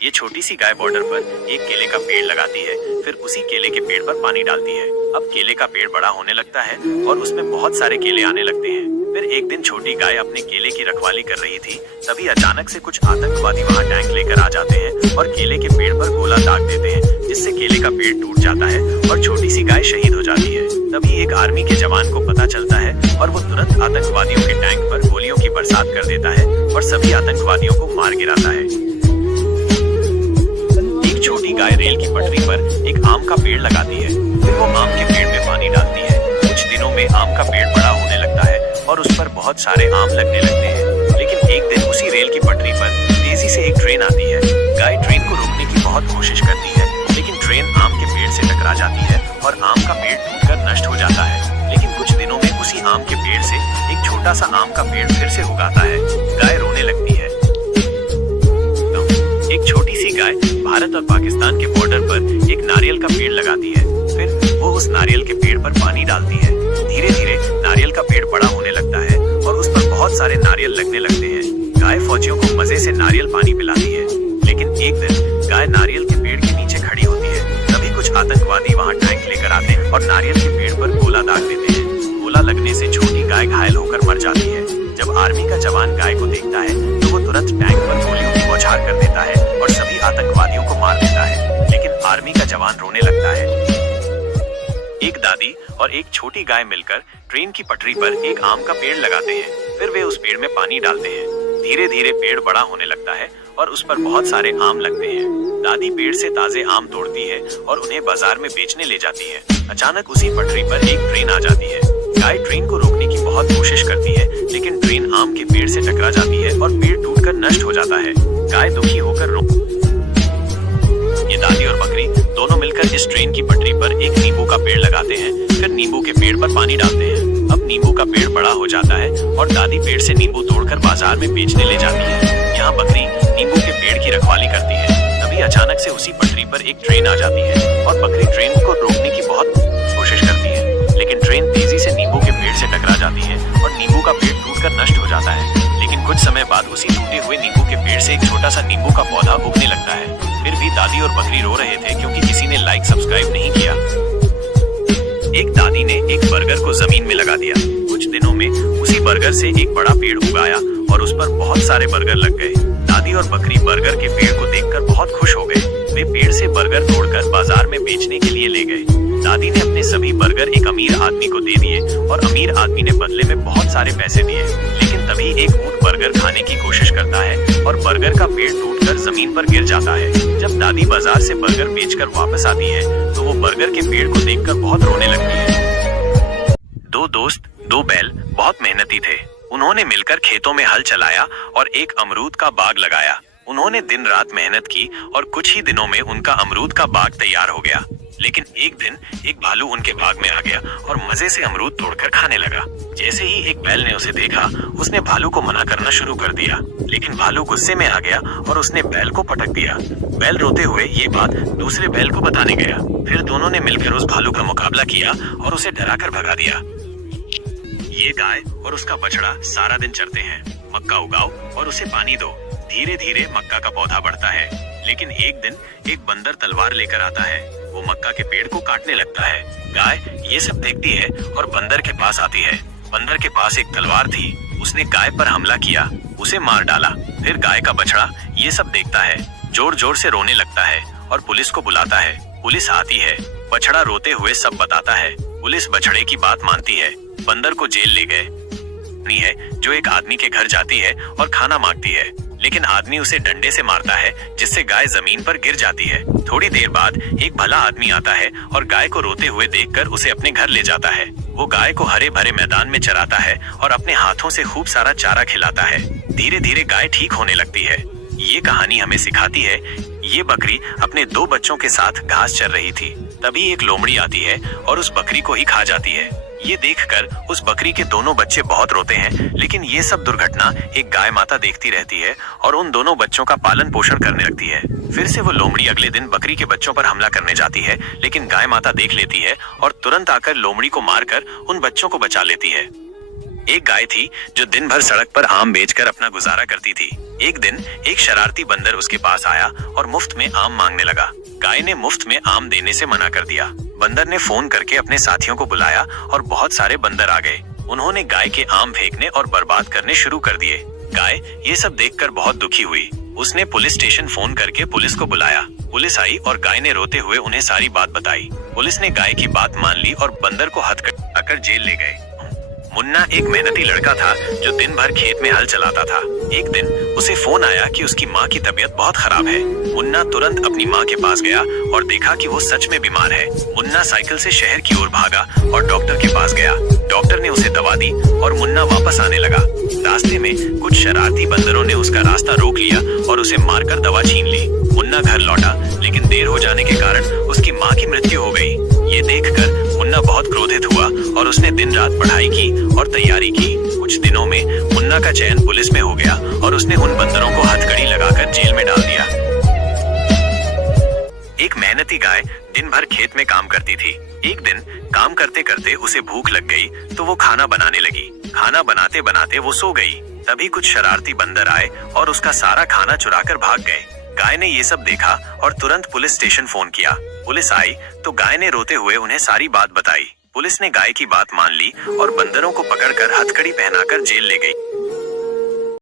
ये छोटी सी गाय बॉर्डर पर एक केले का पेड़ लगाती है, फिर उसी केले के पेड़ पर पानी डालती है। अब केले का पेड़ बड़ा होने लगता है और उसमें बहुत सारे केले आने लगते हैं। फिर एक दिन छोटी गाय अपने केले की रखवाली कर रही थी, तभी अचानक से कुछ आतंकवादी वहाँ टैंक लेकर आ जाते हैं और केले के पेड़ पर गोला दाग देते हैं, जिससे केले का पेड़ टूट जाता है और छोटी सी गाय शहीद हो जाती है। तभी एक आर्मी के जवान को पता चलता है और वो तुरंत आतंकवादियों के टैंक पर गोलियों की बरसात कर देता है और सभी आतंकवादियों को मार गिराता है। एक छोटी गाय रेल की पटरी पर एक आम का पेड़ लगाती है, फिर वो आम के पेड़ में पानी डालती है। कुछ दिनों में आम का पेड़ बड़ा होने लगता है और उस पर बहुत सारे आम लगने लगते हैं। लेकिन एक दिन उसी रेल की पटरी पर तेजी से एक ट्रेन आती है। गाय ट्रेन को रोकने की बहुत कोशिश करती है, लेकिन ट्रेन आम के पेड़ से टकरा जाती है और आम का पेड़ टूटकर नष्ट हो जाता है। लेकिन कुछ दिनों में उसी आम के पेड़ से एक छोटा सा आम का पेड़ फिर से उगाता है। गाय रोने लगती है। एक छोटी सी गाय भारत और पाकिस्तान के बॉर्डर पर एक नारियल का पेड़ लगाती है, फिर वो उस नारियल के पेड़ पर पानी डालती है। धीरे धीरे नारियल का पेड़ बड़ा होने लगता है और उस पर बहुत सारे नारियल लगने लगते हैं। गाय फौजियों को मजे से नारियल पानी पिलाती है। लेकिन एक दिन गाय नारियल के पेड़ के नीचे खड़ी होती है, तभी कुछ आतंकवादी वहाँ टैंक लेकर आते हैं और नारियल के पेड़ पर गोला दाग देते हैं। गोला लगने से छोटी गाय घायल होकर मर जाती है। जब आर्मी का जवान गाय को देखता है तो वो तुरंत टैंक पर गोलियों की बौछार कर देता है और सभी आतंकवादियों को मार देता है। लेकिन आर्मी का जवान रोने लगता है। एक दादी और एक छोटी गाय मिलकर ट्रेन की पटरी पर एक आम का पेड़ लगाते हैं, फिर वे उस पेड़ में पानी डालते हैं। धीरे धीरे पेड़ बड़ा होने लगता है और उस पर बहुत सारे आम लगते हैं। दादी पेड़ से ताजे आम तोड़ती है और उन्हें बाजार में बेचने ले जाती है। अचानक उसी पटरी पर एक ट्रेन आ जाती है। गाय ट्रेन को रोकने की बहुत कोशिश करती है, लेकिन ट्रेन आम के पेड़ से टकरा जाती है और पेड़ टूटकर नष्ट हो जाता है। गाय दुखी होकर ये दादी और बकरी दोनों मिलकर इस ट्रेन की पटरी पर एक नींबू का पेड़ लगाते हैं, फिर नींबू के पेड़ पर पानी डालते हैं। अब नींबू का पेड़ बड़ा हो जाता है और दादी पेड़ से नींबू तोड़कर बाजार में बेचने ले जाती है। यहाँ बकरी नींबू के पेड़ की रखवाली करती है। तभी अचानक से उसी पटरी पर एक ट्रेन आ जाती है और बकरी ट्रेन को रोकने की बहुत कोशिश करती है, लेकिन ट्रेन तेजी से नींबू के पेड़ से टकरा जाती है और नींबू का पेड़ टूटकर नष्ट हो जाता है। लेकिन कुछ समय बाद उसी टूटे हुए नींबू के पेड़ से एक छोटा सा नींबू का पौधा उगने लगता है। फिर भी दादी और बकरी रो रहे थे क्योंकि किसी ने लाइक सब्सक्राइब नहीं किया। एक दादी ने एक बर्गर को जमीन में लगा दिया। कुछ दिनों में उसी बर्गर से एक बड़ा पेड़ उगाया और उस पर बहुत सारे बर्गर लग गए। दादी और बकरी बर्गर के पेड़ को देखकर बहुत खुश हो गए। वे पेड़ से बर्गर तोड़कर बाजार में बेचने के लिए ले गए। दादी ने अपने सभी बर्गर एक अमीर आदमी को दे दिए और अमीर आदमी ने बदले में बहुत सारे पैसे दिए। लेकिन तभी एक ऊंट बर्गर खाने की कोशिश करता है और बर्गर का पेड़ टूटकर जमीन पर गिर जाता है। जब दादी बाजार से बर्गर बेचकर वापस आती है तो वो बर्गर के पेड़ को देखकर बहुत रोने लगती है। दो दोस्त, दो बैल बहुत मेहनती थे। उन्होंने मिलकर खेतों में हल चलाया और एक अमरूद का बाग लगाया। उन्होंने दिन रात मेहनत की और कुछ ही दिनों में उनका अमरूद का बाग तैयार हो गया। लेकिन एक दिन एक भालू उनके बाग में आ गया और मजे से अमरूद तोड़कर खाने लगा। जैसे ही एक बैल ने उसे देखा, उसने भालू को मना करना शुरू कर दिया, लेकिन भालू गुस्से में आ गया और उसने बैल को पटक दिया। बैल रोते हुए ये बात दूसरे बैल को बताने गया। फिर दोनों ने मिलकर उस भालू का मुकाबला किया और उसे डराकर भगा दिया। ये गाय और उसका बछड़ा सारा दिन चरते हैं। मक्का उगाओ और उसे पानी दो। धीरे धीरे मक्का का पौधा बढ़ता है। लेकिन एक दिन एक बंदर तलवार लेकर आता है। वो मक्का के पेड़ को काटने लगता है। गाय ये सब देखती है और बंदर के पास आती है। बंदर के पास एक तलवार थी। उसने गाय पर हमला किया, उसे मार डाला। फिर गाय का बछड़ा ये सब देखता है, जोर जोर से रोने लगता है और पुलिस को बुलाता है। पुलिस आती है। बछड़ा रोते हुए सब बताता है। पुलिस बछड़े की बात मानती है। बंदर को जेल ले गए। है जो एक आदमी के घर जाती है और खाना मांगती है, लेकिन आदमी उसे डंडे से मारता है, जिससे गाय जमीन पर गिर जाती है। थोड़ी देर बाद एक भला आदमी आता है और गाय को रोते हुए देखकर उसे अपने घर ले जाता है। वो गाय को हरे भरे मैदान में चराता है और अपने हाथों से खूब सारा चारा खिलाता है। धीरे धीरे गाय ठीक होने लगती है। ये कहानी हमें सिखाती है, ये बकरी अपने दो बच्चों के साथ घास चर रही थी। तभी एक लोमड़ी आती है और उस बकरी को ही खा जाती है। ये देखकर उस बकरी के दोनों बच्चे बहुत रोते हैं, लेकिन ये सब दुर्घटना एक गाय माता देखती रहती है और उन दोनों बच्चों का पालन पोषण करने लगती है। फिर से वो लोमड़ी अगले दिन बकरी के बच्चों पर हमला करने जाती है, लेकिन गाय माता देख लेती है और तुरंत आकर लोमड़ी को मारकर उन बच्चों को बचा लेती है। एक गाय थी जो दिन भर सड़क पर आम बेचकर अपना गुजारा करती थी। एक दिन एक शरारती बंदर उसके पास आया और मुफ्त में आम मांगने लगा। गाय ने मुफ्त में आम देने से मना कर दिया। बंदर ने फोन करके अपने साथियों को बुलाया और बहुत सारे बंदर आ गए। उन्होंने गाय के आम फेंकने और बर्बाद करने शुरू कर दिए। गाय ये सब देखकर बहुत दुखी हुई। उसने पुलिस स्टेशन फोन करके पुलिस को बुलाया। पुलिस आई और गाय ने रोते हुए उन्हें सारी बात बताई। पुलिस ने गाय की बात मान ली और बंदर को हथकड़ी कर जेल ले गए। मुन्ना एक मेहनती लड़का था जो दिन भर खेत में हल चलाता था। एक दिन उसे फोन आया कि उसकी माँ की तबीयत बहुत खराब है। मुन्ना तुरंत अपनी माँ के पास गया और देखा कि वो सच में बीमार है। मुन्ना साइकिल से शहर की ओर भागा और डॉक्टर के पास गया। डॉक्टर ने उसे दवा दी और मुन्ना वापस आने लगा। रास्ते में कुछ शरारती बंदरों ने उसका रास्ता रोक लिया और उसे मारकर दवा छीन ली। मुन्ना घर लौटा, लेकिन देर हो जाने के कारण उसकी माँ की मृत्यु हो गई। ये देखकर मुन्ना बहुत क्रोधित हुआ और उसने दिन रात पढ़ाई की और तैयारी की। कुछ दिनों में मुन्ना का चयन पुलिस में हो गया और उसने उन बंदरों को हथकड़ी लगाकर जेल में डाल दिया। एक मेहनती गाय दिन भर खेत में काम करती थी। एक दिन काम करते करते उसे भूख लग गई तो वो खाना बनाने लगी। खाना बनाते बनाते वो सो गई। तभी कुछ शरारती बंदर आए और उसका सारा खाना चुराकर भाग गए। गाय ने ये सब देखा और तुरंत पुलिस स्टेशन फोन किया। पुलिस आई तो गाय ने रोते हुए उन्हें सारी बात बताई। पुलिस ने गाय की बात मान ली और बंदरों को पकड़कर हथकड़ी पहनाकर जेल ले गई।